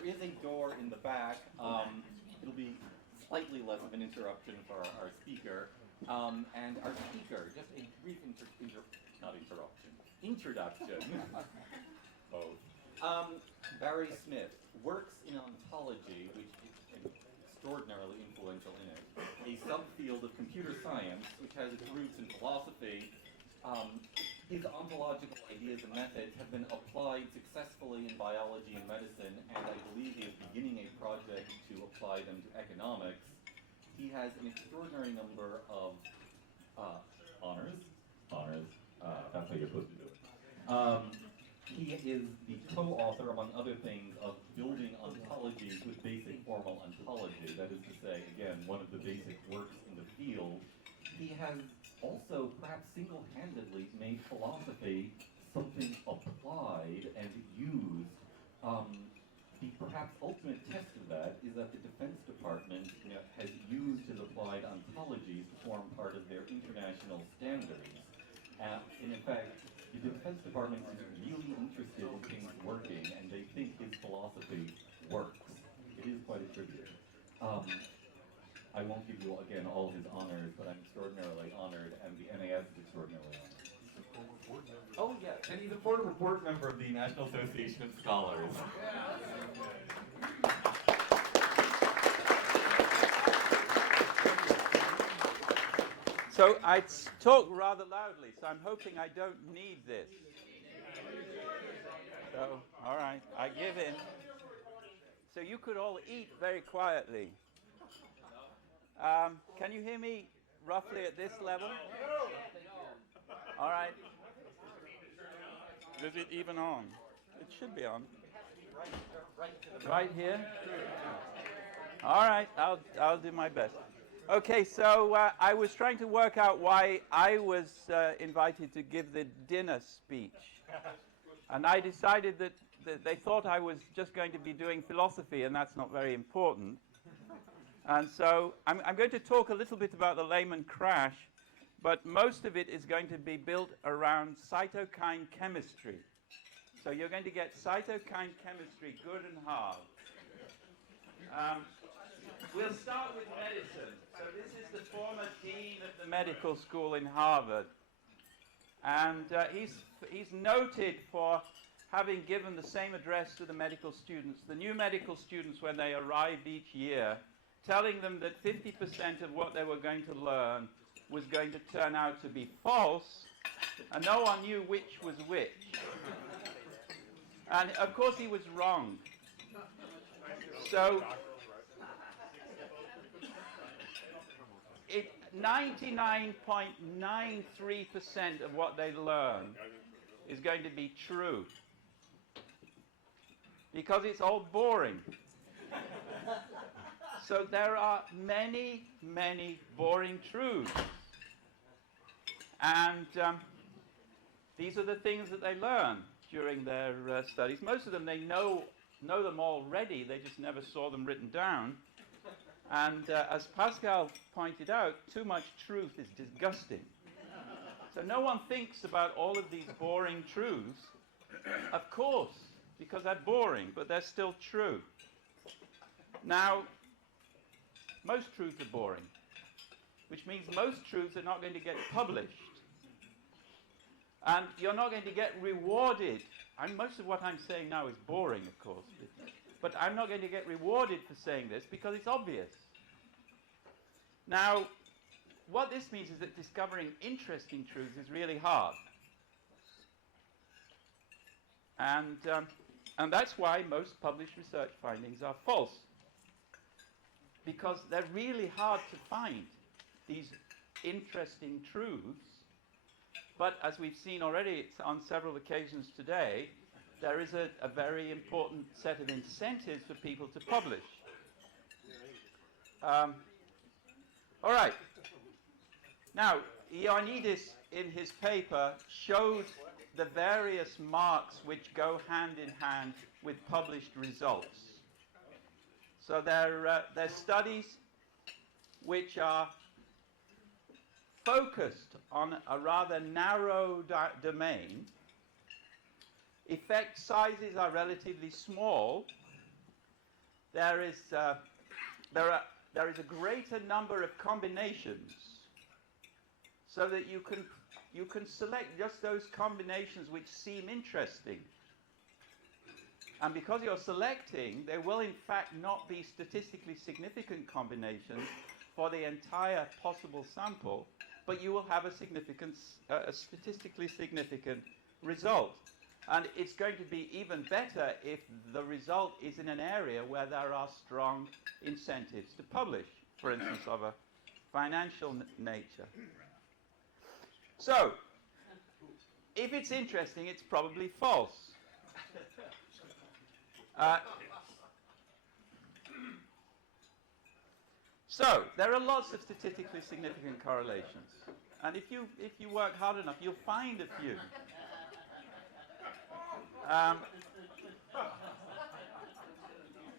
there is a door in the back. It'll be slightly less of an interruption for our speaker. And our speaker, just a brief introduction. Both. Barry Smith works in ontology, which is extraordinarily influential in it, a subfield of computer science, which has its roots in philosophy. His ontological ideas and methods have been applied successfully in biology and medicine, and I believe he is beginning a project to apply them to economics. He has an extraordinary number of honors. That's how you're supposed to do it. He is the co-author, among other things, of Building Ontologies with Basic Formal Ontology. That is to say, again, one of the basic works in the field. He has also, perhaps single-handedly, made philosophy something applied and used. The perhaps ultimate test of that is that the Defense Department has used his applied ontologies to form part of their international standards. And in fact, the Defense Department is really interested in things working, and they think his philosophy works. It is quite a tribute. I won't give you, again, all his honors, but I'm extraordinarily honored, and the NAS is extraordinarily honored. Oh, yes, and he's a former board member of the National Association of Scholars. So I talk rather loudly, so I'm hoping I don't need this. So, all right, I give in. So you could all eat very quietly. Can you hear me roughly at this level? All right. Is it even on? It should be on. Right here? All right, I'll do my best. Okay, so I was trying to work out why I was invited to give the dinner speech. And I decided that they thought I was just going to be doing philosophy, and that's not very important. And so I'm going to talk a little bit about the Lehman crash, but most of it is going to be built around cytokine chemistry. So you're going to get cytokine chemistry good and hard. We'll start with medicine. So this is the former dean of the medical school in Harvard. And he's noted for having given the same address to the medical students, the new medical students when they arrived each year, telling them that 50% of what they were going to learn was going to turn out to be false, and no one knew which was which. And of course he was wrong. So 99.93% of what they learn is going to be true, because it's all boring. So there are many, many boring truths. And these are the things that they learn during their studies. Most of them, they know them already, they just never saw them written down. And as Pascal pointed out, too much truth is disgusting. So no one thinks about all of these boring truths, of course, because they're boring, but they're still true. Now, most truths are boring, which means most truths are not going to get published. And you're not going to get rewarded. Most of what I'm saying now is boring, of course. But I'm not going to get rewarded for saying this because it's obvious. Now, what this means is that discovering interesting truths is really hard. And that's why most published research findings are false. Because they're really hard to find, these interesting truths. But as we've seen already on several occasions today, there is a very important set of incentives for people to publish. All right. Now, Ioannidis, in his paper, showed the various marks which go hand in hand with published results. So they're studies which are focused on a rather narrow domain. Effect sizes are relatively small, there is a greater number of combinations, so that you can select just those combinations which seem interesting. And because you're selecting, there will in fact not be statistically significant combinations for the entire possible sample, but you will have a statistically significant result. And it's going to be even better if the result is in an area where there are strong incentives to publish, for instance, of a financial nature. So, if it's interesting, it's probably false. So, there are lots of statistically significant correlations. And if you work hard enough, you'll find a few.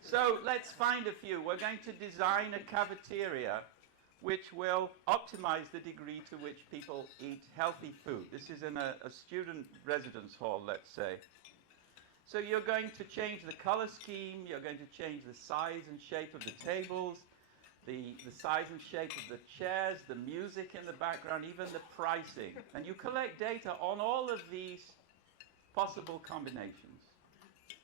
So let's find a few. We're going to design a cafeteria which will optimize the degree to which people eat healthy food. This is in a student residence hall, let's say. So you're going to change the color scheme, you're going to change the size and shape of the tables, the size and shape of the chairs, the music in the background, even the pricing. And you collect data on all of these possible combinations.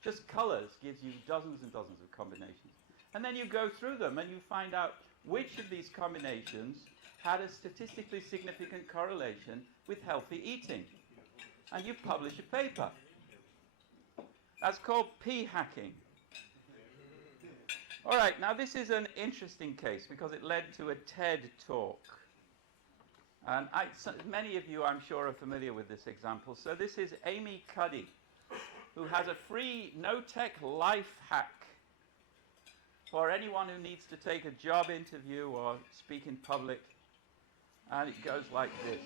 Just colors gives you dozens and dozens of combinations. And then you go through them and you find out which of these combinations had a statistically significant correlation with healthy eating. And you publish a paper. That's called p-hacking. All right, now this is an interesting case because it led to a TED talk. And many of you, I'm sure, are familiar with this example. So this is Amy Cuddy, who has a free no-tech life hack for anyone who needs to take a job interview or speak in public. And it goes like this.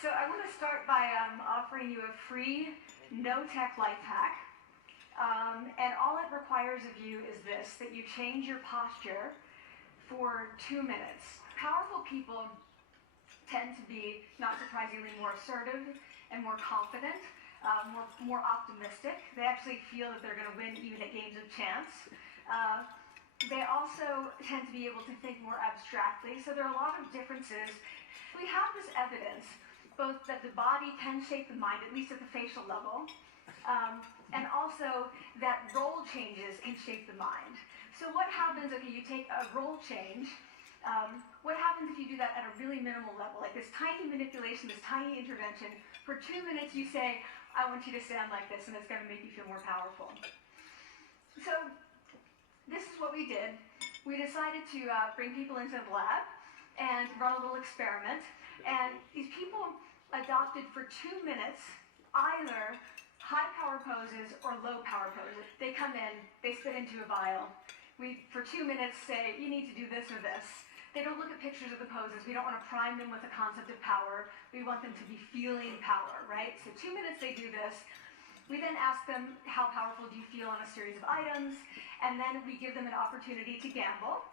So I want to start by offering you a free no-tech life hack. And all it requires of you is this, that you change your posture for 2 minutes. Powerful people tend to be, not surprisingly, more assertive and more confident, more optimistic. They actually feel that they're going to win even at games of chance. They also tend to be able to think more abstractly. So there are a lot of differences. We have this evidence, both that the body can shape the mind, at least at the facial level, and also that role changes can shape the mind. So what happens, okay, you take a role change, what happens if you do that at a really minimal level, like this tiny manipulation, this tiny intervention? For 2 minutes you say, I want you to stand like this, and it's going to make you feel more powerful. So this is what we did. We decided to bring people into the lab and run a little experiment, and these people adopted for 2 minutes either high power poses or low power poses. They come in, they spit into a vial. We, for 2 minutes, say, you need to do this or this. They don't look at pictures of the poses. We don't want to prime them with the concept of power. We want them to be feeling power, right? So 2 minutes they do this. We then ask them, how powerful do you feel on a series of items? And then we give them an opportunity to gamble.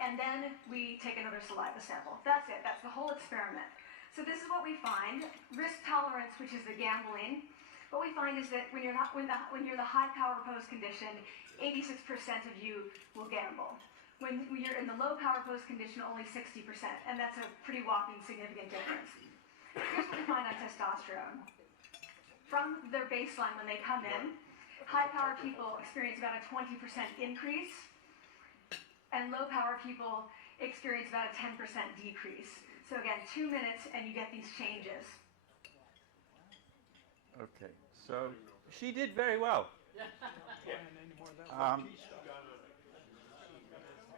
And then we take another saliva sample. That's it. That's the whole experiment. So this is what we find. Risk tolerance, which is the gambling. What we find is that when you're in the high power pose condition, 86% of you will gamble. When you're in the low power pose condition, only 60%, and that's a pretty whopping significant difference. Here's what we find on testosterone. From their baseline when they come in, high power people experience about a 20% increase, and low power people experience about a 10% decrease. So again, 2 minutes and you get these changes. Okay, so she did very well.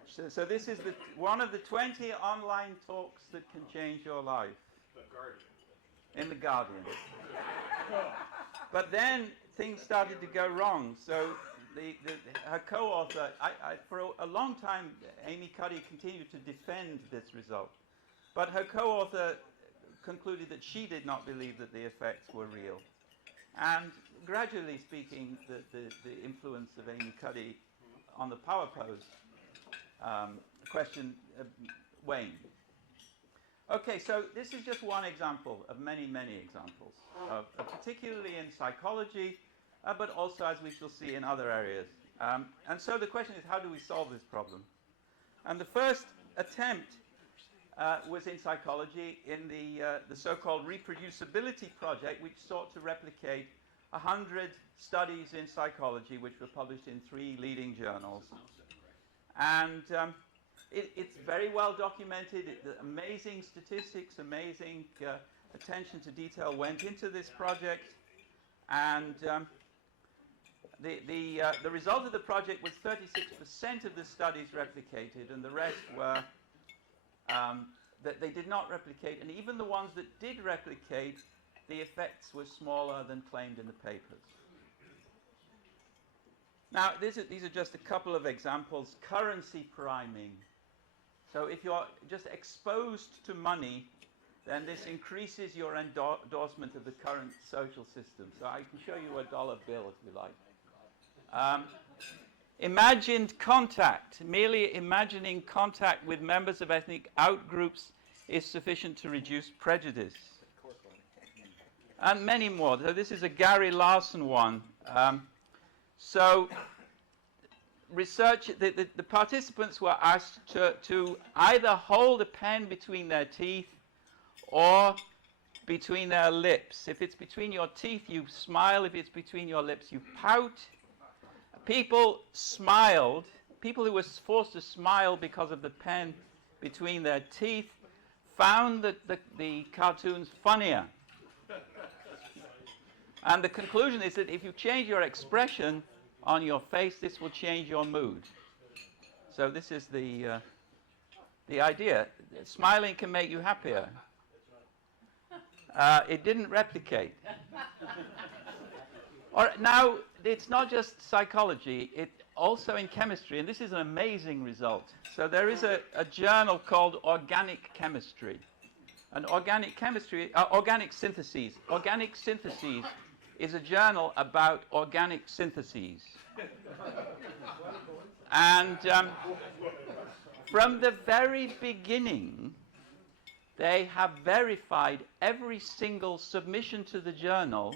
So this is one of the 20 online talks that can change your life. In the Guardian. But then things started to go wrong. So her co-author, for a long time, Amy Cuddy continued to defend this result. But her co-author concluded that she did not believe that the effects were real. And gradually speaking, the influence of Amy Cuddy on the power pose question waned. Okay, so this is just one example of many, many examples, particularly in psychology, but also, as we shall see, in other areas. And so the question is, how do we solve this problem? And the first attempt was in psychology in the so-called Reproducibility project, which sought to replicate 100 studies in psychology, which were published in 3 leading journals. And it's very well documented. Amazing statistics, amazing attention to detail went into this project. And the result of the project was 36% of the studies replicated, and the rest were that they did not replicate. And even the ones that did replicate, the effects were smaller than claimed in the papers. Now, these are just a couple of examples. Currency priming. So if you're just exposed to money, then this increases your endorsement of the current social system. So I can show you a dollar bill if you like. Imagined contact. Merely imagining contact with members of ethnic outgroups is sufficient to reduce prejudice. And many more. So this is a Gary Larson one. So research, the participants were asked to either hold a pen between their teeth or between their lips. If it's between your teeth, you smile. If it's between your lips, you pout. People smiled. People who were forced to smile because of the pen between their teeth found that the cartoons funnier. And the conclusion is that if you change your expression on your face, this will change your mood. So this is the idea. Smiling can make you happier. It didn't replicate. Now, it's not just psychology, it also in chemistry, and this is an amazing result. So there is a journal called Organic Chemistry. And organic syntheses. Organic syntheses is a journal about organic syntheses. And from the very beginning, they have verified every single submission to the journal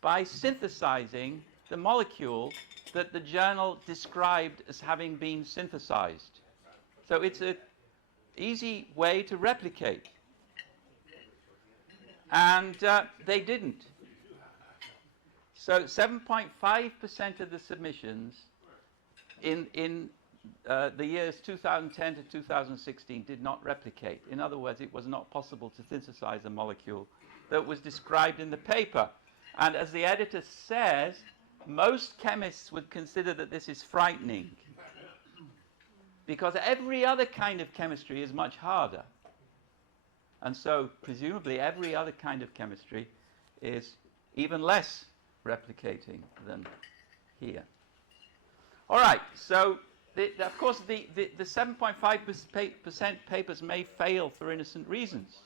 by synthesizing the molecule that the journal described as having been synthesized. So it's an easy way to replicate. And they didn't. So 7.5% of the submissions in the years 2010 to 2016 did not replicate. In other words, it was not possible to synthesize a molecule that was described in the paper. And as the editor says, most chemists would consider that this is frightening, because every other kind of chemistry is much harder. And so, presumably, every other kind of chemistry is even less replicating than here. All right, so of course the 7.5% papers may fail for innocent reasons.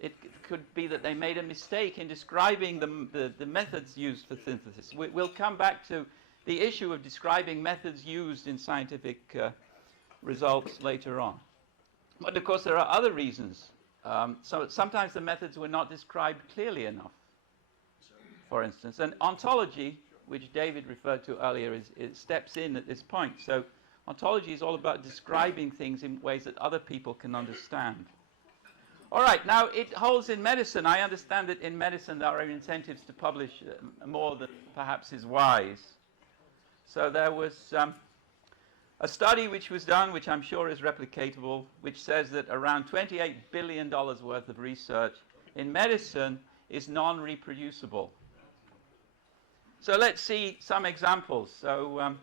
It could be that they made a mistake in describing the methods used for synthesis. We'll come back to the issue of describing methods used in scientific results later on. But of course there are other reasons. So sometimes the methods were not described clearly enough, for instance. And ontology, which David referred to earlier, it steps in at this point. So ontology is all about describing things in ways that other people can understand. All right, now it holds in medicine. I understand that in medicine there are incentives to publish more than perhaps is wise. So there was a study which was done, which I'm sure is replicatable, which says that around $28 billion worth of research in medicine is non-reproducible. So let's see some examples. So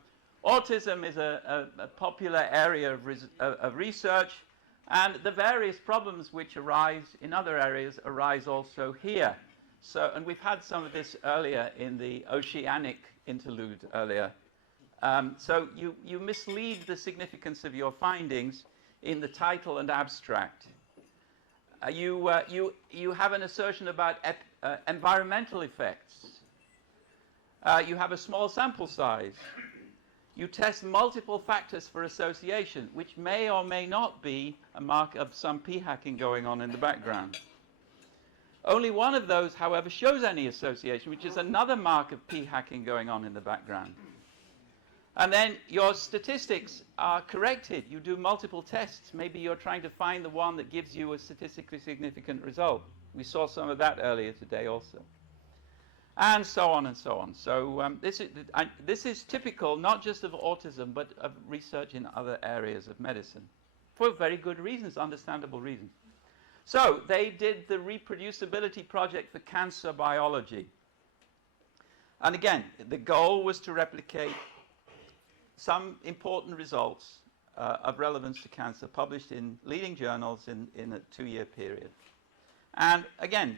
autism is a popular area of research, and the various problems which arise in other areas arise also here. So, and we've had some of this earlier in the oceanic interlude earlier. So you mislead the significance of your findings in the title and abstract. You have an assertion about environmental effects. You have a small sample size. You test multiple factors for association, which may or may not be a mark of some p-hacking going on in the background. Only one of those, however, shows any association, which is another mark of p-hacking going on in the background. And then your statistics are corrected. You do multiple tests. Maybe you're trying to find the one that gives you a statistically significant result. We saw some of that earlier today also. And so on and so on. So this is typical not just of autism, but of research in other areas of medicine, for very good reasons, understandable reasons. So they did the reproducibility project for cancer biology. And again, the goal was to replicate some important results of relevance to cancer published in leading journals in a 2-year period. And again,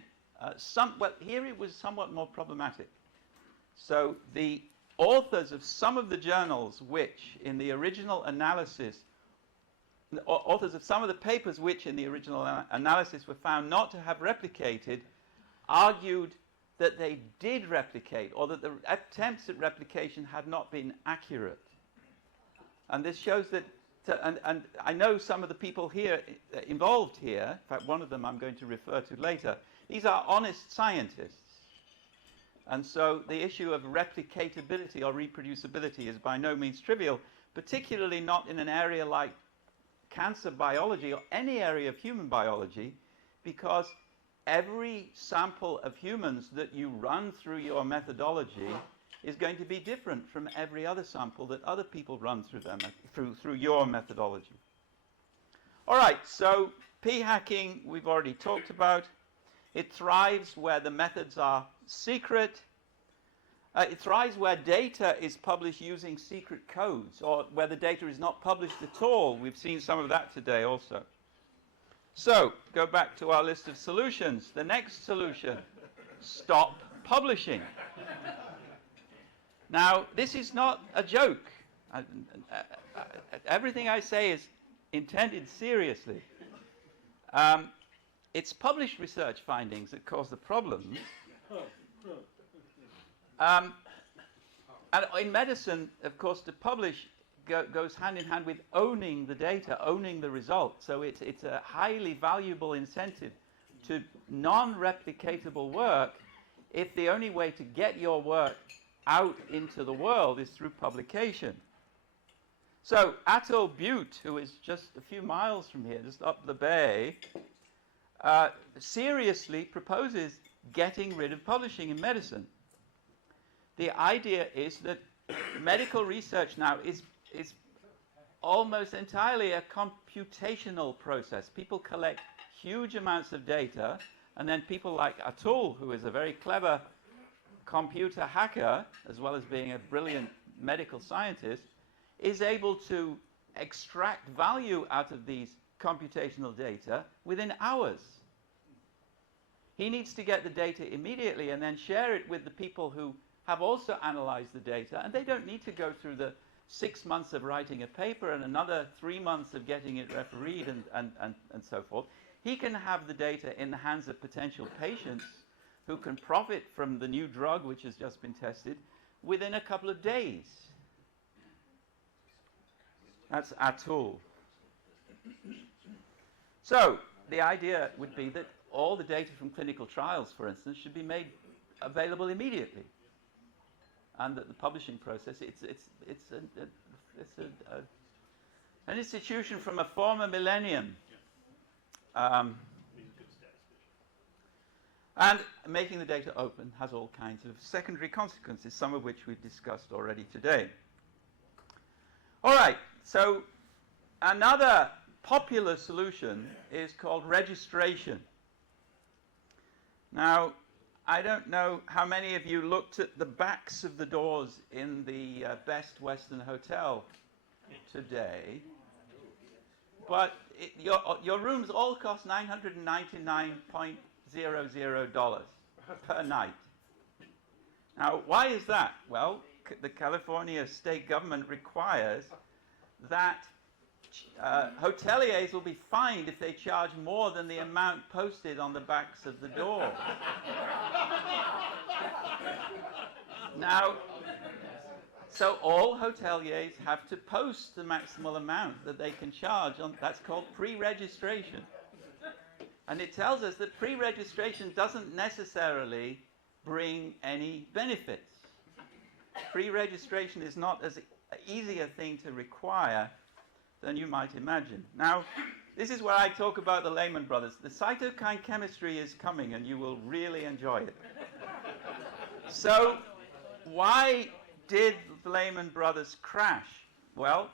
here it was somewhat more problematic. So the authors of some of the journals which in the original analysis, authors of some of the papers which in the original analysis were found not to have replicated, argued that they did replicate, or that the attempts at replication had not been accurate. And this shows that, and I know some of the people here involved here, in fact one of them I'm going to refer to later, these are honest scientists. And so the issue of replicatability or reproducibility is by no means trivial, particularly not in an area like cancer biology or any area of human biology, because every sample of humans that you run through your methodology is going to be different from every other sample that other people run through your methodology. All right, so p-hacking we've already talked about. It thrives where the methods are secret. It thrives where data is published using secret codes, or where the data is not published at all. We've seen some of that today also. So, go back to our list of solutions. The next solution, stop publishing. Now, this is not a joke. Everything I say is intended seriously. It's published research findings that cause the problems. And in medicine, of course, to publish goes hand in hand with owning the data, owning the results. So it's a highly valuable incentive to non-replicatable work if the only way to get your work out into the world is through publication. So Atul Butte, who is just a few miles from here, just up the bay, seriously proposes getting rid of publishing in medicine. The idea is that medical research now is almost entirely a computational process. People collect huge amounts of data, and then people like Atul, who is a very clever computer hacker, as well as being a brilliant medical scientist, is able to extract value out of these computational data within hours. He needs to get the data immediately and then share it with the people who have also analyzed the data, and they don't need to go through the 6 months of writing a paper and another 3 months of getting it refereed and so forth. He can have the data in the hands of potential patients who can profit from the new drug which has just been tested within a couple of days. That's Atul. So the idea would be that all the data from clinical trials, for instance, should be made available immediately, and that the publishing process, it's an institution from a former millennium. And making the data open has all kinds of secondary consequences, some of which we've discussed already today. All right, so another popular solution is called registration. Now, I don't know how many of you looked at the backs of the doors in the Best Western Hotel today, but your rooms all cost $999.00 per night. Now, why is that? Well, the California state government requires that hoteliers will be fined if they charge more than the amount posted on the backs of the door. Now, So all hoteliers have to post the maximal amount that they can charge on. That's called pre-registration. And it tells us that pre-registration doesn't necessarily bring any benefits. Pre-registration is not as easy a thing to require than you might imagine. Now, this is where I talk about the Lehman brothers. The cytokine chemistry is coming, and you will really enjoy it. So, why did the Lehman brothers crash? Well,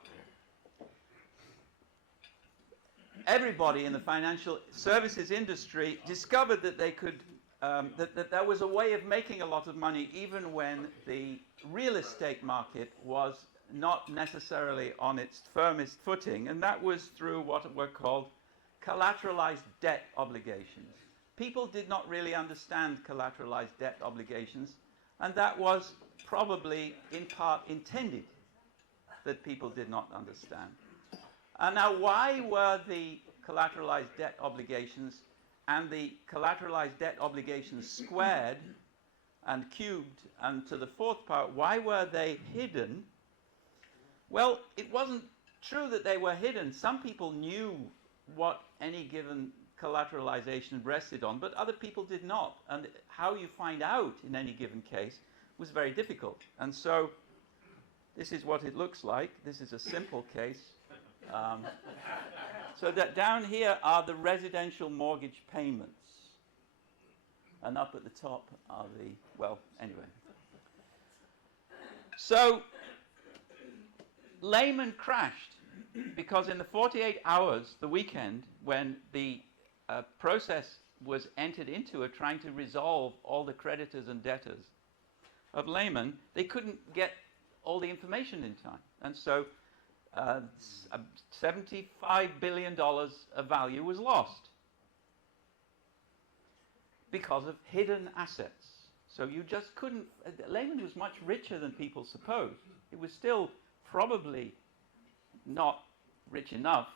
everybody in the financial services industry discovered that they could, that there was a way of making a lot of money even when the real estate market was not necessarily on its firmest footing, and that was through what were called collateralized debt obligations. People did not really understand collateralized debt obligations, and that was probably in part intended that people did not understand. And now, why were the collateralized debt obligations and the collateralized debt obligations squared and cubed and to the fourth power, why were they hidden? Well, it wasn't true that they were hidden. Some people knew what any given collateralization rested on, but other people did not. And how you find out in any given case was very difficult. And so this is what it looks like. This is a simple case. So that down here are the residential mortgage payments. And up at the top are the, well, anyway. So Lehman crashed because in the 48 hours, the weekend, when the process was entered into of trying to resolve all the creditors and debtors of Lehman, they couldn't get all the information in time. And so $75 billion of value was lost because of hidden assets. So you just couldn't, Lehman was much richer than people supposed. It was still probably not rich enough,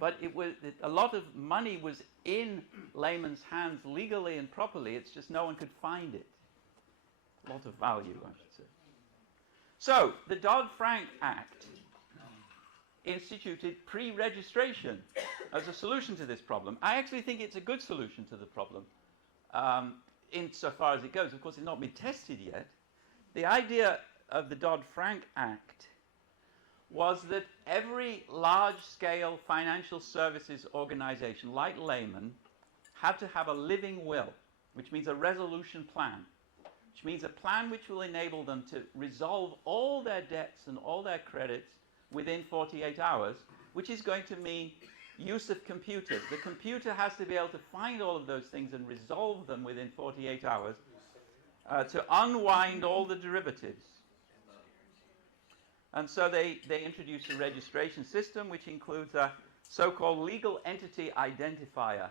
but it was, a lot of money was in Lehman's hands legally and properly. It's just no one could find it. A lot of value, I should say. So the Dodd-Frank Act instituted pre-registration as a solution to this problem. I actually think it's a good solution to the problem, insofar as it goes. Of course, it's not been tested yet. The idea of the Dodd-Frank Act was that every large-scale financial services organization like Lehman had to have a living will, which means a resolution plan, which means a plan which will enable them to resolve all their debts and all their credits within 48 hours, which is going to mean use of computers. The computer has to be able to find all of those things and resolve them within 48 hours to unwind all the derivatives. And so they introduced a registration system which includes a so-called legal entity identifier.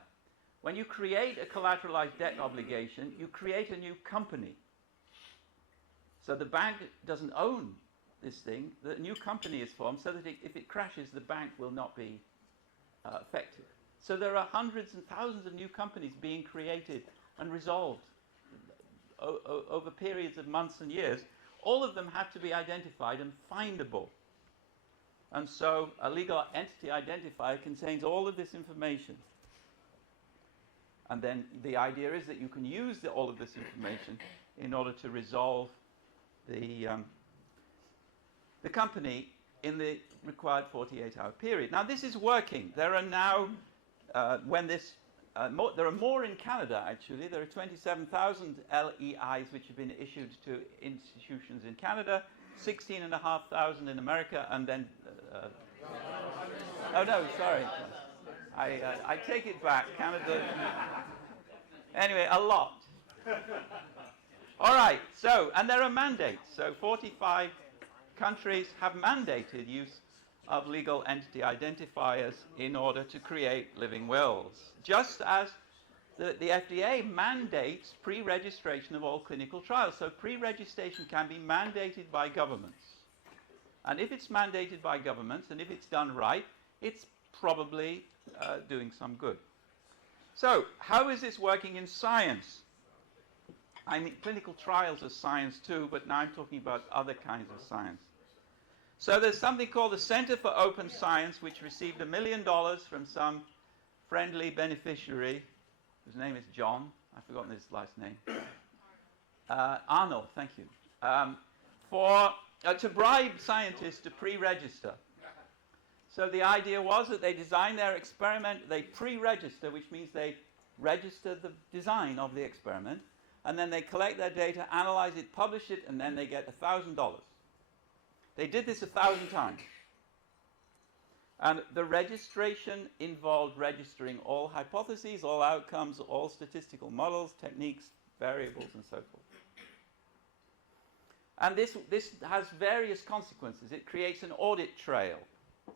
When you create a collateralized debt obligation, you create a new company. So the bank doesn't own this thing. The new company is formed so that if it crashes, the bank will not be affected. So there are hundreds and thousands of new companies being created and resolved over periods of months and years. All of them have to be identified and findable. And so a legal entity identifier contains all of this information. And then the idea is that you can use all of this information in order to resolve the company in the required 48-hour period. Now, this is working. There are now, there are more in Canada, actually. There are 27,000 LEIs which have been issued to institutions in Canada, 16,500 in America, and then... oh, no, sorry. I take it back. Canada... Anyway, a lot. All right, so, and there are mandates. So 45 countries have mandated use of legal entity identifiers in order to create living wills. Just as the FDA mandates pre-registration of all clinical trials. So pre-registration can be mandated by governments. And if it's mandated by governments, and if it's done right, it's probably doing some good. So how is this working in science? I mean, clinical trials are science too, but now I'm talking about other kinds of science. So there's something called the Center for Open Science, which received $1 million from some friendly beneficiary, whose name is John. I've forgotten his last name. Arnold, thank you. To bribe scientists to pre-register. So the idea was that they design their experiment, they pre-register, which means they register the design of the experiment, and then they collect their data, analyze it, publish it, and then they get $1,000. They did this 1,000 times. And the registration involved registering all hypotheses, all outcomes, all statistical models, techniques, variables, and so forth. And this has various consequences. It creates an audit trail.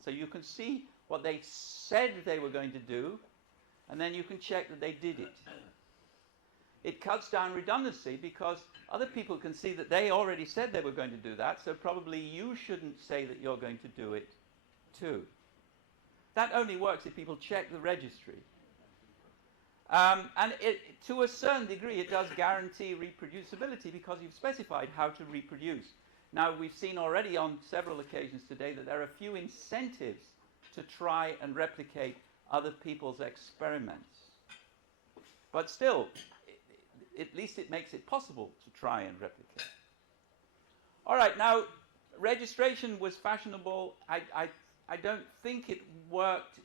So you can see what they said they were going to do, and then you can check that they did it. It cuts down redundancy because other people can see that they already said they were going to do that, so probably you shouldn't say that you're going to do it too. That only works if people check the registry. And to a certain degree, it does guarantee reproducibility because you've specified how to reproduce. Now, we've seen already on several occasions today that there are few incentives to try and replicate other people's experiments. But still, at least it makes it possible to try and replicate. All right, now, registration was fashionable. I don't think it worked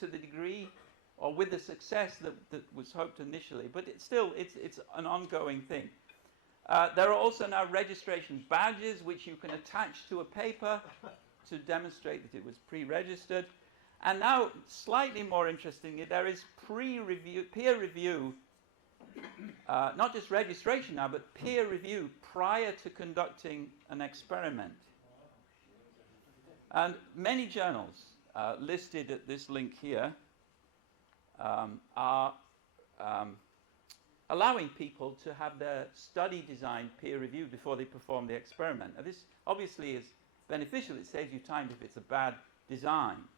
to the degree or with the success that was hoped initially, but it's an ongoing thing. There are also now registration badges which you can attach to a paper to demonstrate that it was pre-registered. And now, slightly more interestingly, there is peer review, not just registration now, but peer review prior to conducting an experiment. And many journals listed at this link here are allowing people to have their study design peer reviewed before they perform the experiment. Now, this obviously is beneficial. It saves you time if it's a bad design.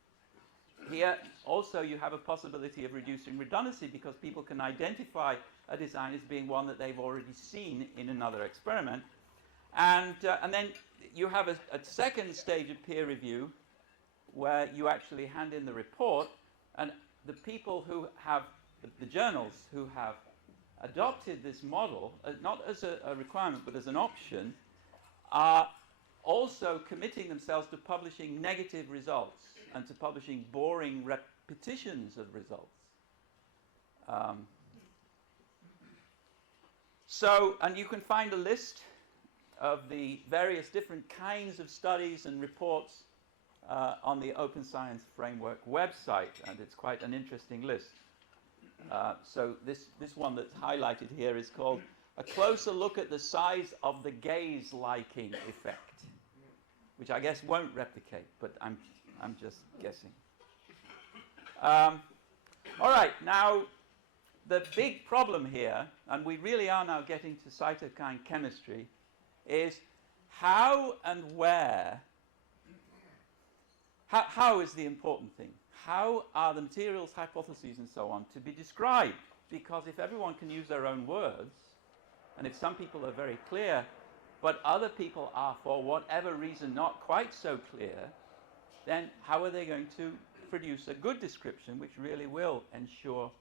Here, also, you have a possibility of reducing redundancy because people can identify a design as being one that they've already seen in another experiment. And then you have a second stage of peer review where you actually hand in the report, and the people who have, the journals who have adopted this model, not as a requirement but as an option, are also committing themselves to publishing negative results and to publishing boring repetitions of results. And you can find a list of the various different kinds of studies and reports on the Open Science Framework website, and it's quite an interesting list. So this one that's highlighted here is called A Closer Look at the Size of the Gaze Liking Effect, which I guess won't replicate, but I'm just guessing. All right, now the big problem here, and we really are now getting to cytokine chemistry, is how and where. How is the important thing? How are the materials, hypotheses, and so on to be described? Because if everyone can use their own words, and if some people are very clear, but other people are, for whatever reason, not quite so clear, then how are they going to produce a good description which really will ensure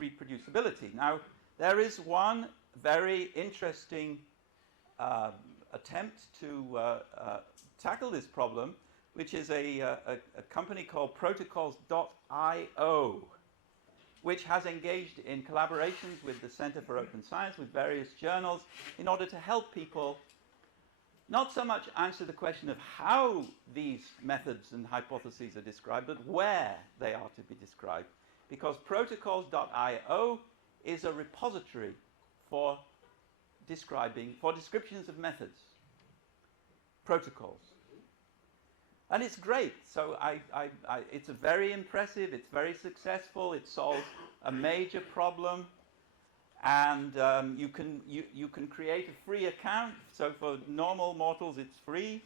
reproducibility? Now, there is one very interesting attempt to tackle this problem, which is a company called Protocols.io, which has engaged in collaborations with the Center for Open Science, with various journals, in order to help people not so much answer the question of how these methods and hypotheses are described, but where they are to be described. Because Protocols.io is a repository for descriptions of methods, protocols. And it's great. So it's a very impressive, it's very successful, it solves a major problem, and you can create a free account. So for normal mortals, it's free.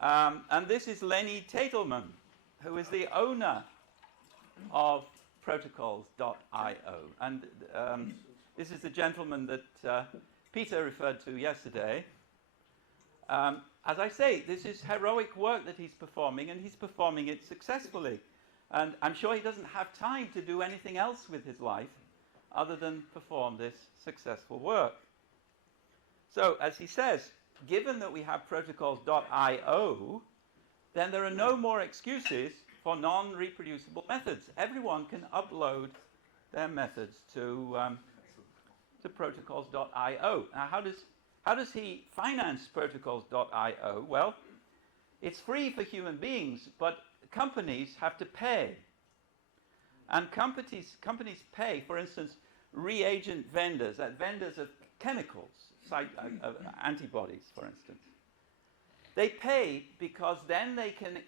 And this is Lenny Tatelman, who is the owner of protocols.io. And this is the gentleman that Peter referred to yesterday. As I say, this is heroic work that he's performing, and he's performing it successfully. And I'm sure he doesn't have time to do anything else with his life other than perform this successful work. So, as he says, given that we have protocols.io, then there are no more excuses for non-reproducible methods. Everyone can upload their methods to protocols.io. Now, how does he finance protocols.io? Well, it's free for human beings, but companies have to pay. And companies pay, for instance, reagent vendors, vendors of chemicals, of antibodies, for instance. They pay because then they can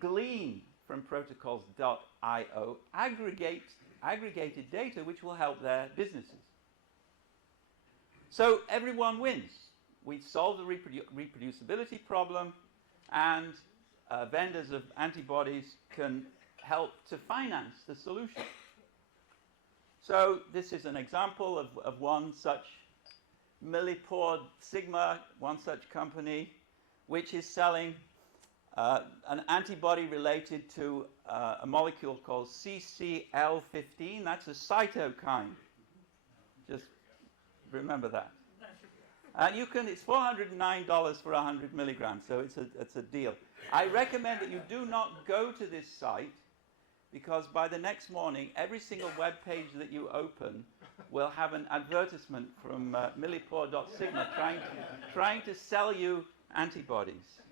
glean from protocols.io aggregated data which will help their businesses. So everyone wins. We've solved the reproducibility problem, and vendors of antibodies can help to finance the solution. So this is an example of one such Millipore Sigma, one such company, which is selling an antibody related to a molecule called CCL15. That's a cytokine. Just remember that. And it's $409 for 100 milligrams, so it's a deal. I recommend that you do not go to this site, because by the next morning, every single web page that you open will have an advertisement from Millipore.Sigma trying to sell you antibodies.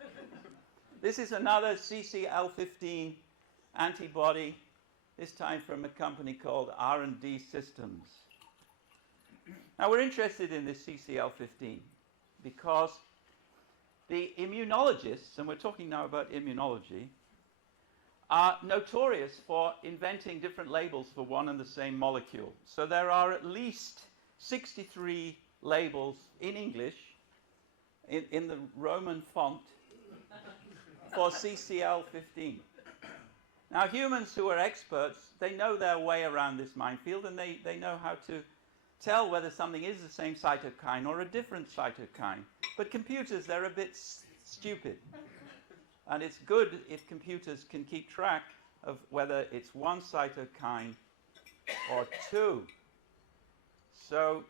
This is another CCL15 antibody, this time from a company called R&D Systems. Now, we're interested in this CCL15 because the immunologists, and we're talking now about immunology, are notorious for inventing different labels for one and the same molecule. So there are at least 63 labels in English, in the Roman font, for CCL15. Now, humans who are experts, they know their way around this minefield, and they know how to tell whether something is the same cytokine or a different cytokine. But computers, they're a bit stupid. And it's good if computers can keep track of whether it's one cytokine or two. So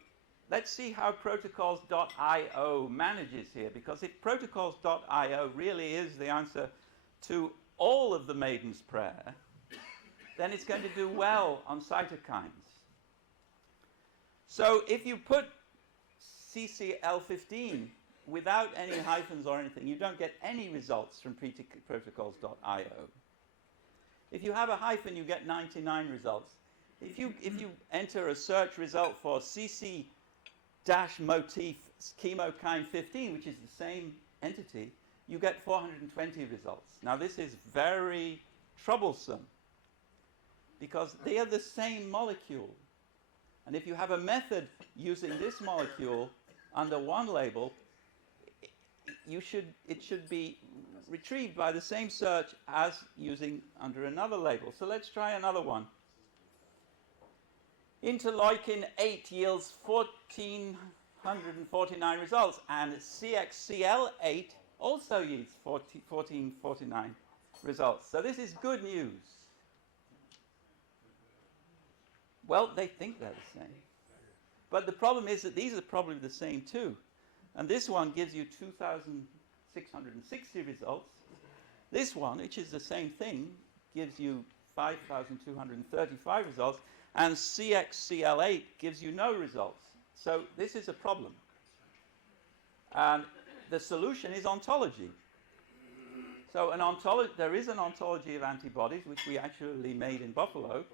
let's see how protocols.io manages here, because if protocols.io really is the answer to all of the Maiden's Prayer, then it's going to do well on cytokines. So if you put CCL15 without any hyphens or anything, you don't get any results from protocols.io. If you have a hyphen, you get 99 results. If you enter a search result for CC-motif chemokine 15, which is the same entity, you get 420 results. Now, this is very troublesome because they are the same molecule. And if you have a method using this molecule under one label, it should be retrieved by the same search as using under another label. So let's try another one. Interleukin 8 yields 1,449 results, and CXCL8 also yields 1,449 results. So this is good news. Well, they think they're the same. But the problem is that these are probably the same too. And this one gives you 2,660 results. This one, which is the same thing, gives you 5,235 results. And CXCL8 gives you no results. So this is a problem. And the solution is ontology. So there is an ontology of antibodies, which we actually made in Buffalo,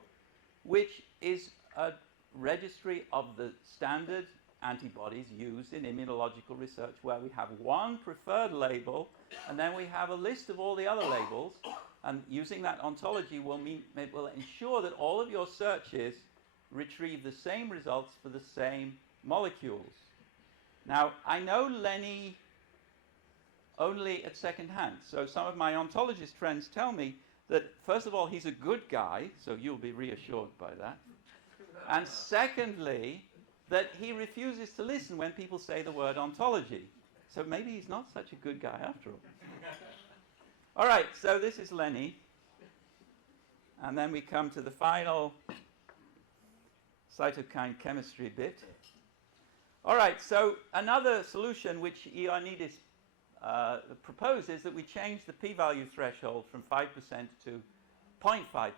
which is a registry of the standard antibodies used in immunological research, where we have one preferred label, and then we have a list of all the other labels, and using that ontology will ensure that all of your searches retrieve the same results for the same molecules. Now, I know Lenny only at second hand, so some of my ontologist friends tell me that, first of all, he's a good guy, so you'll be reassured by that. And secondly, that he refuses to listen when people say the word ontology. So maybe he's not such a good guy after all. All right, so this is Lenny. And then we come to the final cytokine chemistry bit. All right, so another solution which Ioannidis proposes that we change the p-value threshold from 5% to 0.5%.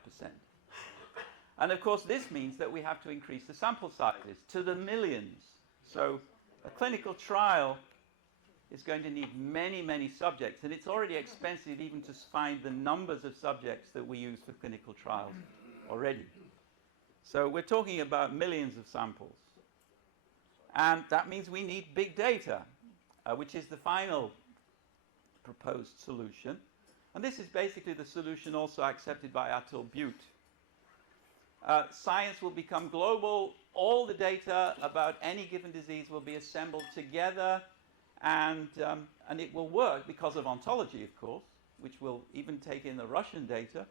And of course, this means that we have to increase the sample sizes to the millions. So a clinical trial is going to need many, many subjects, and it's already expensive even to find the numbers of subjects that we use for clinical trials already. So we're talking about millions of samples. And that means we need big data, which is the final proposed solution. And this is basically the solution also accepted by Atul Butte. Science will become global. All the data about any given disease will be assembled together, and it will work because of ontology, of course, which will even take in the Russian data.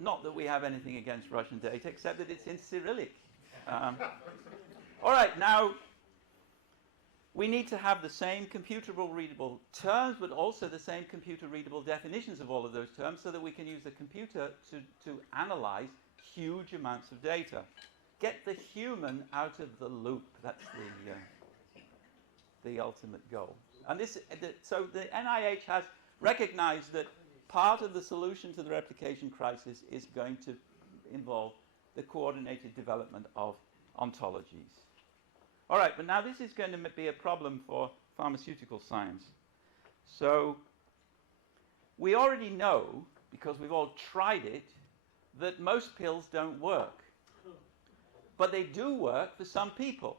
Not that we have anything against Russian data, except that it's in Cyrillic. All right, now we need to have the same computer-readable terms, but also the same computer-readable definitions of all of those terms so that we can use the computer to analyze huge amounts of data. Get the human out of the loop. That's the ultimate goal. And so the NIH has recognized that part of the solution to the replication crisis is going to involve the coordinated development of ontologies. All right, but now this is going to be a problem for pharmaceutical science. So we already know, because we've all tried it, that most pills don't work. But they do work for some people.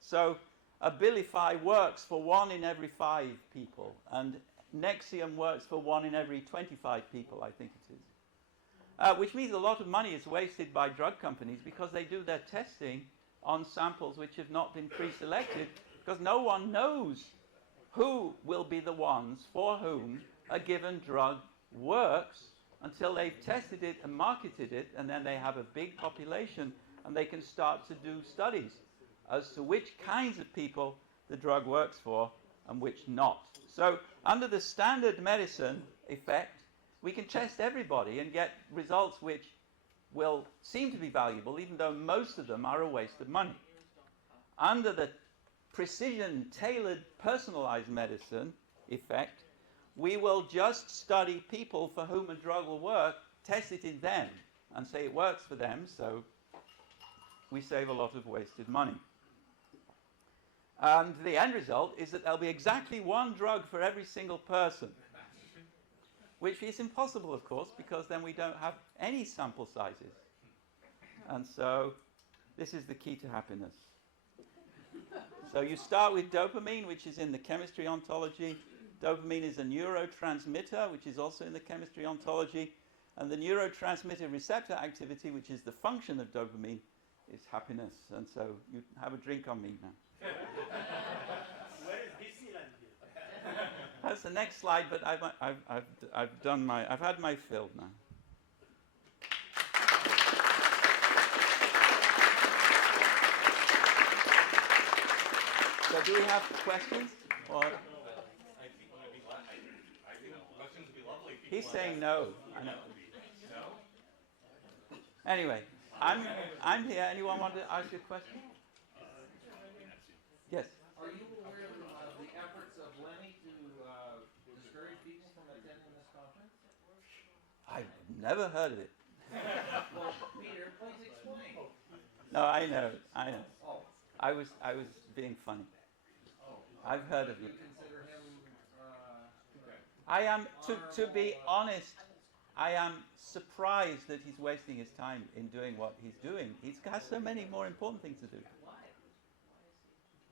So Abilify works for 1 in every 5 people, and Nexium works for 1 in every 25 people, I think it is. Which means a lot of money is wasted by drug companies because they do their testing on samples which have not been pre-selected, because no one knows who will be the ones for whom a given drug works until they've tested it and marketed it, and then they have a big population and they can start to do studies as to which kinds of people the drug works for and which not. So under the standard medicine effect, we can test everybody and get results which will seem to be valuable, even though most of them are a waste of money. Under the precision, tailored, personalized medicine effect, we will just study people for whom a drug will work, test it in them, and say it works for them, so we save a lot of wasted money. And the end result is that there'll be exactly one drug for every single person, which is impossible, of course, because then we don't have any sample sizes. And so this is the key to happiness. So you start with dopamine, which is in the chemistry ontology. Dopamine is a neurotransmitter, which is also in the chemistry ontology. And the neurotransmitter receptor activity, which is the function of dopamine, is happiness. And so you have a drink on me now. Where is Disneyland here? That's the next slide, but I've had my fill now. So do we have questions? Or Questions would be lovely. he's saying no. I know. Anyway, I'm here. Anyone want to ask you a question? Yes. Are you aware of the efforts of Lenny to discourage people from attending this conference? I've never heard of it. Well, Peter, please explain. No, I know. Oh, I was being funny. I've heard of you it. consider him, I am, to be honest, I am surprised that he's wasting his time in doing what he's doing. He has so many more important things to do.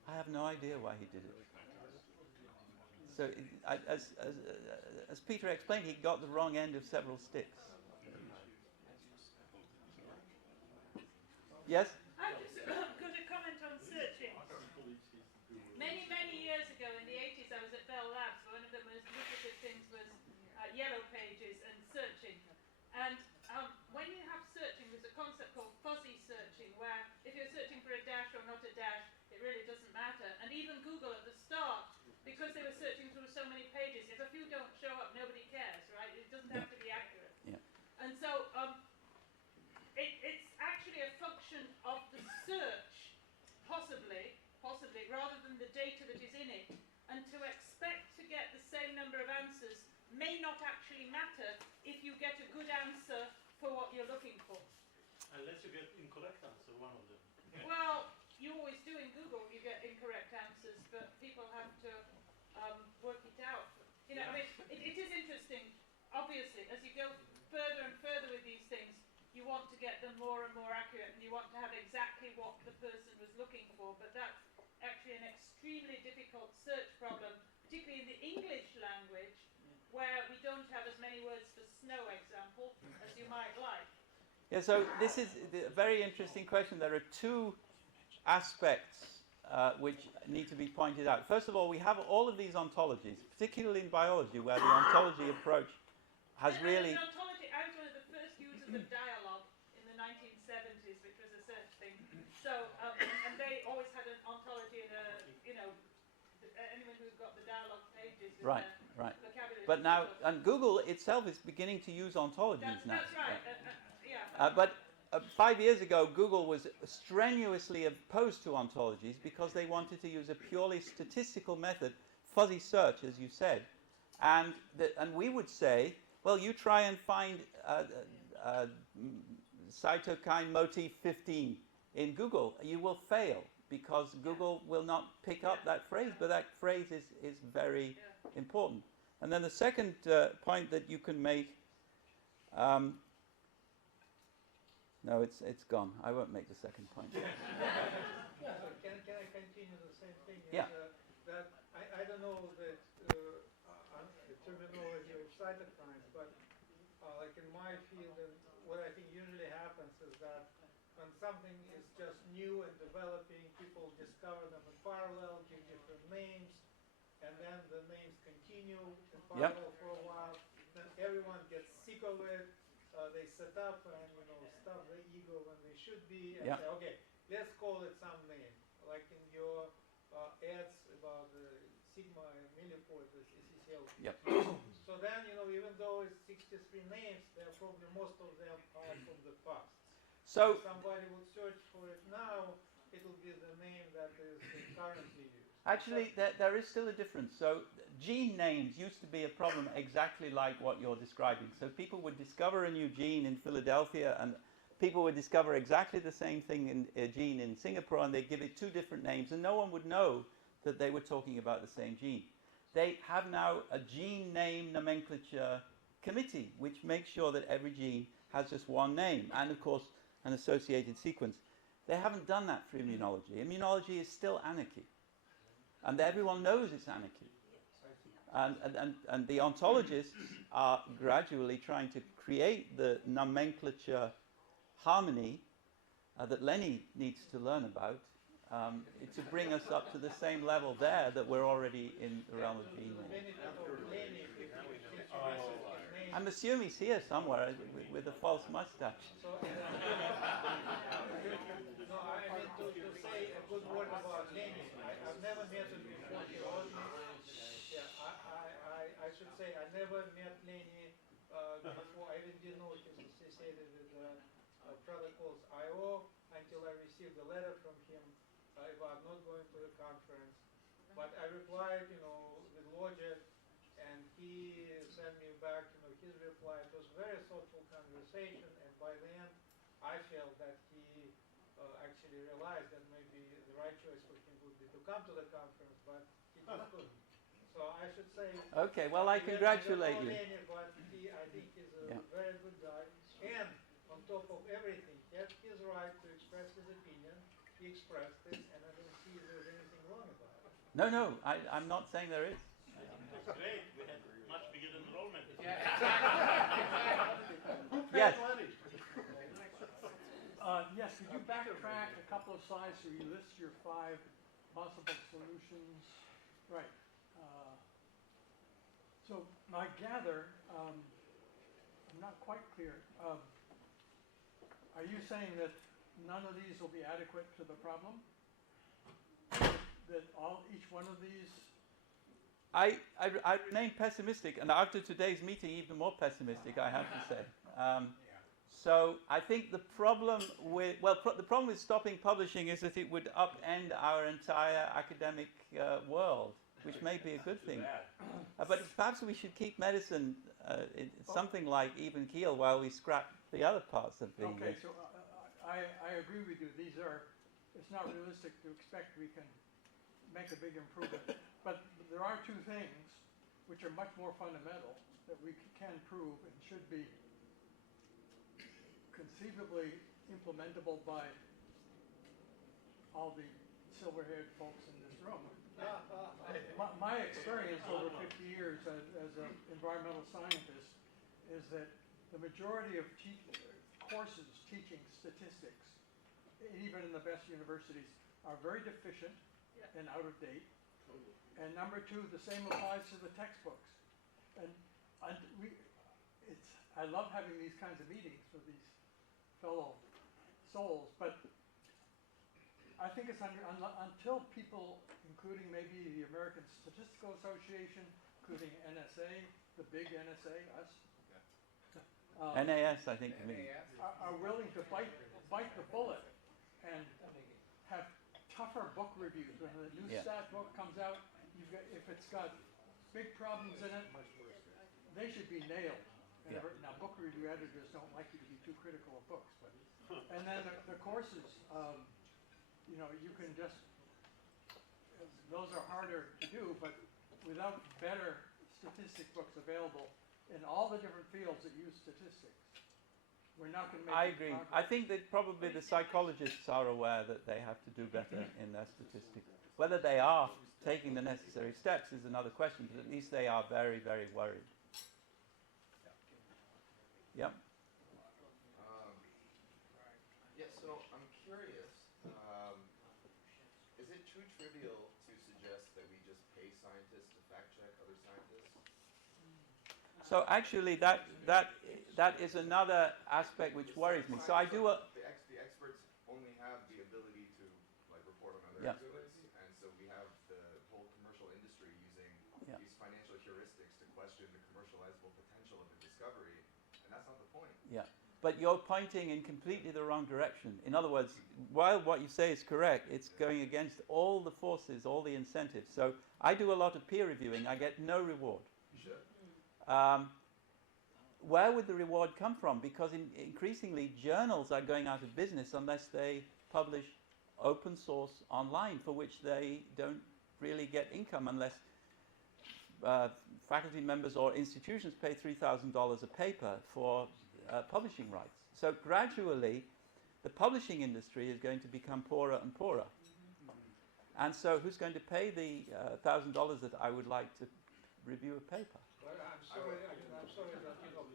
I have no idea why he did it. So, as Peter explained, he got the wrong end of several sticks. Yes? I'm just going to comment on searching. Many years ago, in the 80s, I was at Bell Labs. One of the most lucrative things was yellow pages. they were searching through so many pages. If a few don't show up, nobody cares, right? It doesn't have to be accurate. Yeah. And so it's actually a function of the search, possibly, rather than the data that is in it. And to expect to get the same number of answers may not actually matter if you get a good answer for what you're looking for. Unless you get incorrect answer, one of them. Well, you always do in Google, you get incorrect answers, but people have to work it out. You know, I mean, it is interesting, obviously, as you go further and further with these things, you want to get them more and more accurate, and you want to have exactly what the person was looking for, but that's actually an extremely difficult search problem, particularly in the English language, where we don't have as many words for snow, example, as you might like. Yeah, so this is a very interesting question. There are two aspects which need to be pointed out. First of all, we have all of these ontologies, particularly in biology, where the ontology approach has really... And ontology, I was one of the first users of dialogue in the 1970s, which was a search thing. So, and they always had an ontology and anyone who got the dialoge pages with Right. vocabulary. But now, and Google itself is beginning to use ontologies now. That's right. Yeah. But 5 years ago, Google was strenuously opposed to ontologies because they wanted to use a purely statistical method, fuzzy search, as you said. And we would say, well, you try and find cytokine motif 15 in Google. You will fail because Google will not pick up that phrase, but that phrase is very important. And then the second point that you can make, no, it's gone. I won't make the second point. Can I continue the same thing? Yeah. That I don't know the terminology of cytokines, but like in my field, and what I think usually happens is that when something is just new and developing, people discover them in parallel, give different names, and then the names continue in parallel for a while. Then everyone gets sick of it. They set up and stuff the ego when they should be, and say, okay, let's call it some name, like in your ads about the sigma and milliport, the CCCL. So then, even though it's 63 names, probably most of them are from the past. So if somebody would search for it now, it will be the name that is currently used. actually, there is still a difference. So gene names used to be a problem exactly like what you're describing. So people would discover a new gene in Philadelphia, and people would discover exactly the same thing in a gene in Singapore, and they'd give it two different names, and no one would know that they were talking about the same gene. They have now a gene name nomenclature committee, which makes sure that every gene has just one name, and of course an associated sequence. They haven't done that for immunology. Immunology is still anarchy, and everyone knows it's anarchy. And the ontologists are gradually trying to create the nomenclature harmony that Lenny needs to learn about to bring us up to the same level there that we're already in the realm of gene name. I'm assuming he's here somewhere with a false mustache. No, I mean to say a good word about Lenny. I've never met him before. He wrote me. I should say I never met Lenny before. I even didn't know he was associated with protocols IO until I received a letter from him about not going to the conference. But I replied, with logic, and he sent me back, his reply. It was a very thoughtful conversation, and by the end, I felt that he actually realized that maybe the right choice for him would be to come to the conference, but he just couldn't. So I should say. Okay, well, I congratulate you. But I think he's a very good guy, and on top of everything, he had his right to express his opinion. He expressed it, and I don't see there's anything wrong about it. No, I'm not saying there is. It's great. We had much bigger enrollment. Yes. Yes, could you backtrack a couple of slides so you list your 5 possible solutions? Right. So I gather, I'm not quite clear. Are you saying that none of these will be adequate to the problem? That each one of these I remain pessimistic, and after today's meeting, even more pessimistic, I have to say. So I think the problem with, the problem with stopping publishing is that it would upend our entire academic world, which may be a good thing. But perhaps we should keep medicine in something like even keel while we scrap the other parts of the... Okay, so I agree with you. It's not realistic to expect we can make a big improvement. But there are two things which are much more fundamental that we can prove and should be conceivably implementable by all the silver-haired folks in this room. My experience over 50 years as an environmental scientist is that the majority of courses teaching statistics, even in the best universities, are very deficient and out of date. And number two, the same applies to the textbooks. And I love having these kinds of meetings with these fellow souls, but I think it's until people, including maybe the American Statistical Association, including NSA, the big NSA, us, NAS, I think. are willing to bite the bullet and have tougher book reviews. When the new stat book comes out, if it's got big problems in it, they should be nailed. And now, book review editors don't like you to be too critical of books, but and then the courses, you can just, those are harder to do, but without better statistic books available in all the different fields that use statistics, we're not going to make I agree. progress. I think that probably the psychologists are aware that they have to do better in their statistics. Whether they are taking the necessary steps is another question, but at least they are very, very worried. Yep. So I'm curious, is it too trivial to suggest that we just pay scientists to fact check other scientists? So actually that is another aspect which worries me. So I do The experts only have the ability to report on other experts, and so we have the whole commercial industry using these financial heuristics to question the commercializable potential of the discovery, and that's not the point. Yeah. But you're pointing in completely the wrong direction. In other words, while what you say is correct, it's going against all the forces, all the incentives. So I do a lot of peer reviewing. I get no reward. You should. Where would the reward come from? Because increasingly journals are going out of business unless they publish open source online, for which they don't really get income unless faculty members or institutions pay $3,000 a paper for publishing rights. So gradually, the publishing industry is going to become poorer and poorer. And so who's going to pay the $1,000 that I would like to review a paper? Well, I'm sorry that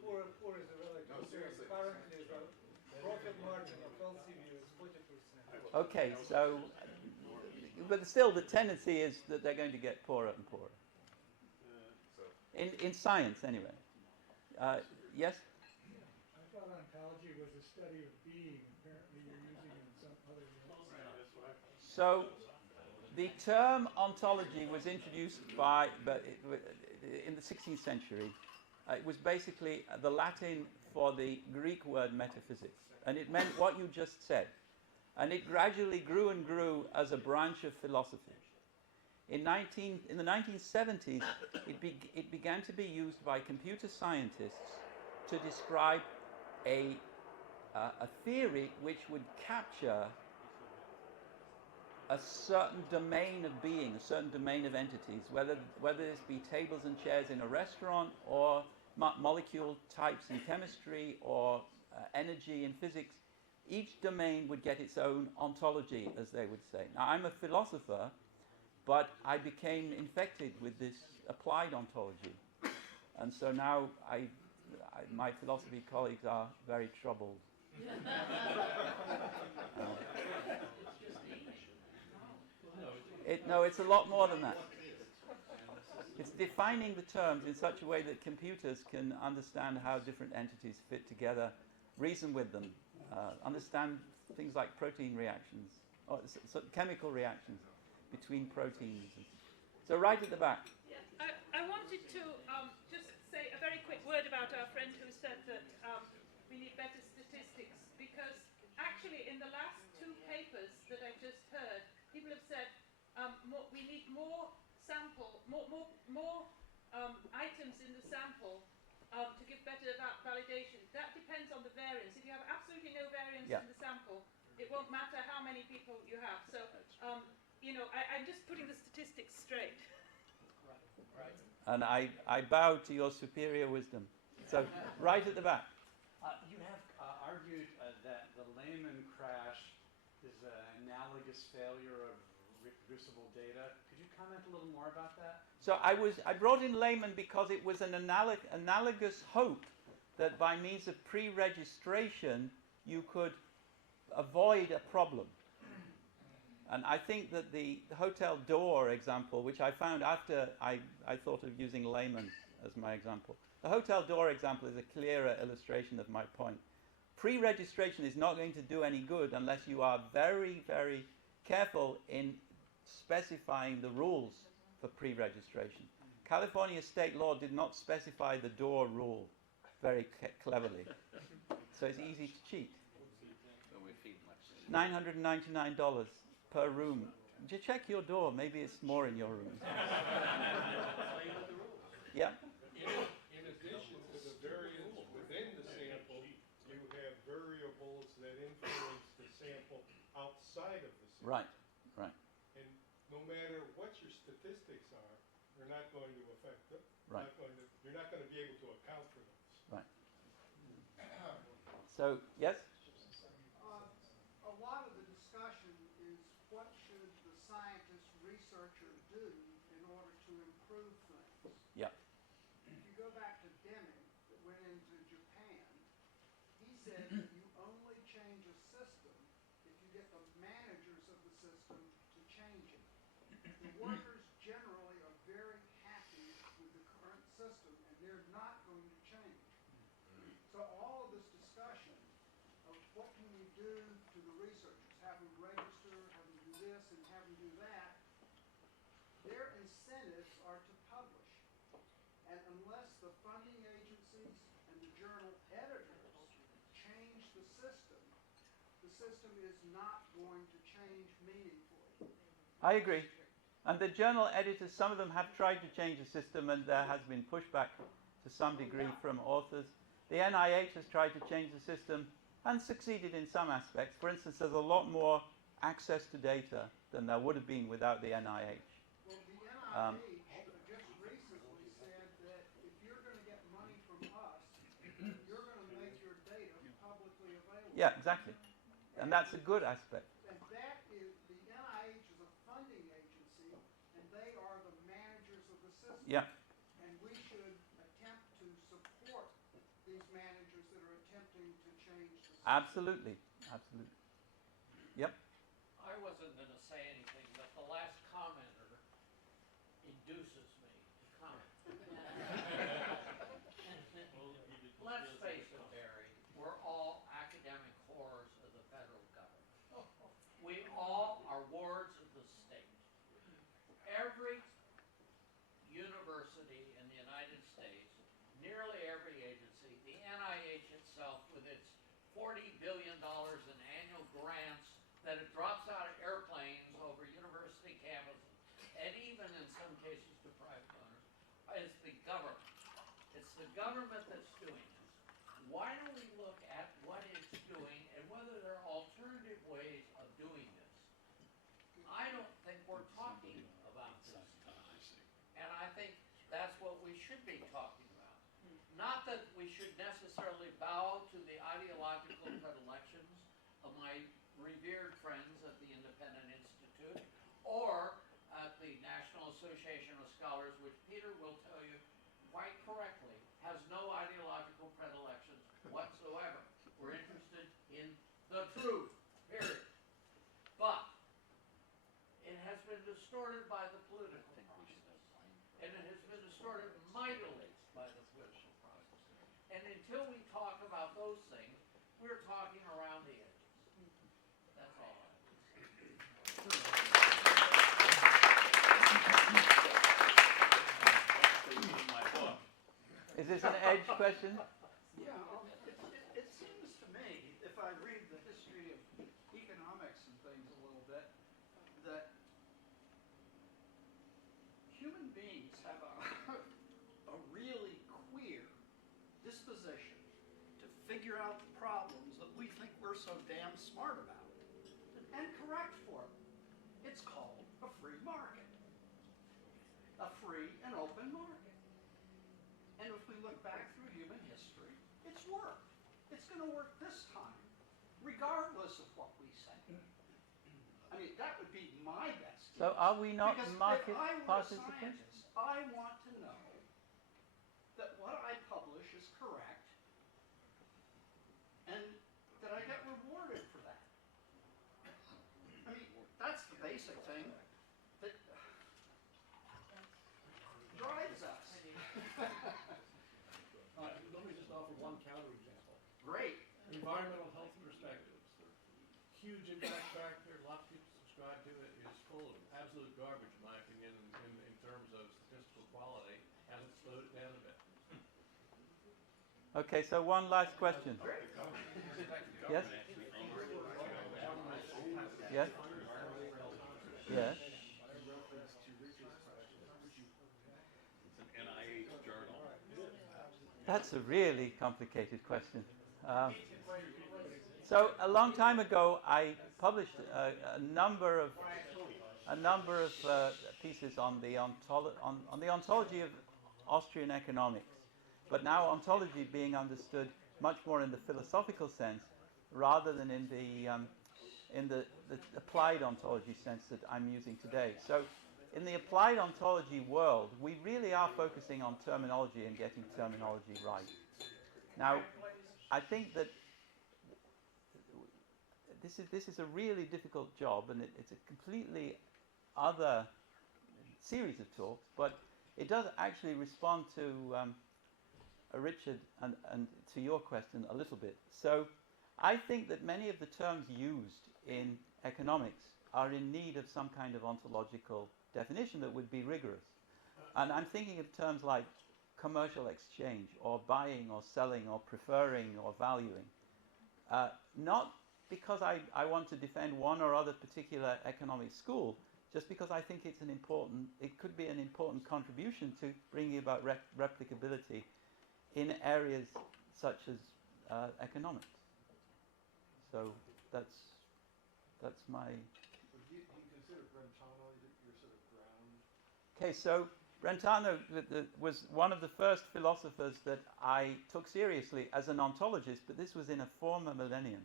poor is a relative term. Currently, the profit margin of LCV is 40%. Okay, so, but still the tendency is that they're going to get poorer and poorer. In science, anyway. Yes? I thought ontology was a study of being. Apparently you're using it in some other way. So the term ontology was introduced in the 16th century. It was basically the Latin for the Greek word metaphysics. And it meant what you just said. And it gradually grew and grew as a branch of philosophy. In the 1970s, it began to be used by computer scientists to describe a theory which would capture a certain domain of being, a certain domain of entities, whether this be tables and chairs in a restaurant, or molecule types in chemistry, or energy in physics. Each domain would get its own ontology, as they would say. Now, I'm a philosopher, but I became infected with this applied ontology. And so now my philosophy colleagues are very troubled. No, it's a lot more than that. It's defining the terms in such a way that computers can understand how different entities fit together, reason with them, understand things like protein reactions, or chemical reactions between proteins. So right at the back. Yeah, wanted to just say a very quick word about our friend who said that we need better statistics, because actually in the last two papers that I've just heard, people have said we need more sample, more items in the sample to give better validation. That depends on the variance. If you have absolutely no variance in the sample, it won't matter how many people you have. So, I'm just putting the statistics straight. Right. And I bow to your superior wisdom. So, right at the back. You have argued that the Lehman crash is an analogous failure of reproducible data. Could you comment a little more about that? So I brought in Lehman because it was an analogous hope that by means of pre-registration you could avoid a problem. And I think that the hotel door example, which I found after I thought of using Lehman as my example, the hotel door example is a clearer illustration of my point. Pre-registration is not going to do any good unless you are very, very careful in specifying the rules for pre-registration. California state law did not specify the door rule very cleverly. So it's easy to cheat. $999 per room. Just check your door. Maybe it's more in your room. Yeah. In addition to the variance within the sample, you have variables that influence the sample outside of the sample. Right. And no matter what your statistics are, they're not going to affect them. Right. You're not going to be able to account for those. Right. So, yes? A lot of the discussion is what should the scientist, researcher do in order to improve things. Yeah. If you go back to Deming, that went into Japan, he said that you only change a system if you get the managers of the system to change it. The workers generally are very happy with the current system, and they're not going to change. So all of this discussion of what can we do to the researchers, have them register, have them do this, and have them do that, their incentives are to publish. And unless the funding agencies and the journal editors change the system is not going to change meaningfully. I agree. And the journal editors, some of them have tried to change the system, and there has been pushback to some degree from authors. The NIH has tried to change the system and succeeded in some aspects. For instance, there's a lot more access to data than there would have been without the NIH. Well, the NIH just recently said that if you're going to get money from us, you're going to make your data publicly available. Yeah, exactly. And that's a good aspect. And that is, the NIH is a funding agency, and they are the managers of the system. Yeah. And we should attempt to support these managers that are attempting to change the system. Absolutely. Yep. I wasn't going to say anything, but the last commenter induces me to comment. Let's face it, Barry, we're all academic whores of the federal government. We all are wards of the state. Every university in the United States, nearly every agency, the NIH itself with its $40 billion in annual grants that it drops out of airplanes over university campuses, and even in some cases to private owners, is the government. It's the government that's doing this. Why don't we look at what it's doing and whether there are alternative ways of doing this? I don't think we're talking about this. And I think that's what we should be talking about. Not that we should necessarily bow to the ideological predilections of my revered friends at the Independent Institute or at the National Association of Scholars, which Peter will tell you quite correctly has no ideological predilections whatsoever. We're interested in the truth, period. But it has been distorted by the political process, and it has been distorted mightily by the political process. And until we talk about those things, we're talking around the edges. That's all I have to say. question? Yeah, it seems to me, if I read the history of economics and things a little bit, that human beings have a really queer disposition to figure out the problems that we think we're so damn smart about and correct for them. It's called a free market, a free and open market. And if we look back through human history, it's worked. It's going to work this time, regardless of what we say. I mean, that would be my best guess. So are we not Because market if I were a participants? scientist, I want to know that what I publish is correct and that I get rewarded for that. I mean, that's the basic thing that drives us. Let me just offer one counterexample. Great. Environmental health perspectives. Huge impact factor, lots of people subscribe to it, is full of absolute garbage, in my opinion, in terms of statistical quality. Hasn't slowed it down a bit. Okay, so one last question. Yes? Yes? Yes? It's an NIH journal. That's a really complicated question. So a long time ago, I published a number of pieces on the ontology of Austrian economics, but now ontology being understood much more in the philosophical sense rather than in the applied ontology sense that I'm using today. So in the applied ontology world, we really are focusing on terminology and getting terminology right. Now, I think that this is a really difficult job, and it's a completely other series of talks, but it does actually respond to Richard and to your question a little bit. So I think that many of the terms used in economics are in need of some kind of ontological definition that would be rigorous. And I'm thinking of terms like commercial exchange, or buying or selling, or preferring or valuing. Not because I want to defend one or other particular economic school, just because I think it could be an important contribution to bringing about replicability in areas such as economics. So that's my. Do you consider Brentano your sort of ground? Okay, so Brentano was one of the first philosophers that I took seriously as an ontologist, but this was in a former millennium.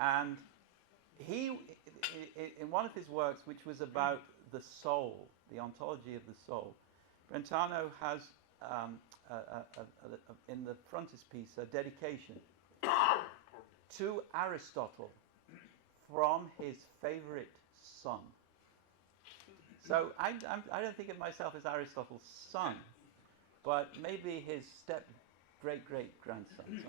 And he, in one of his works, which was about the soul, the ontology of the soul, Brentano has in the frontispiece a dedication to Aristotle from his favorite son. So I don't think of myself as Aristotle's son, but maybe his great-great-grandson.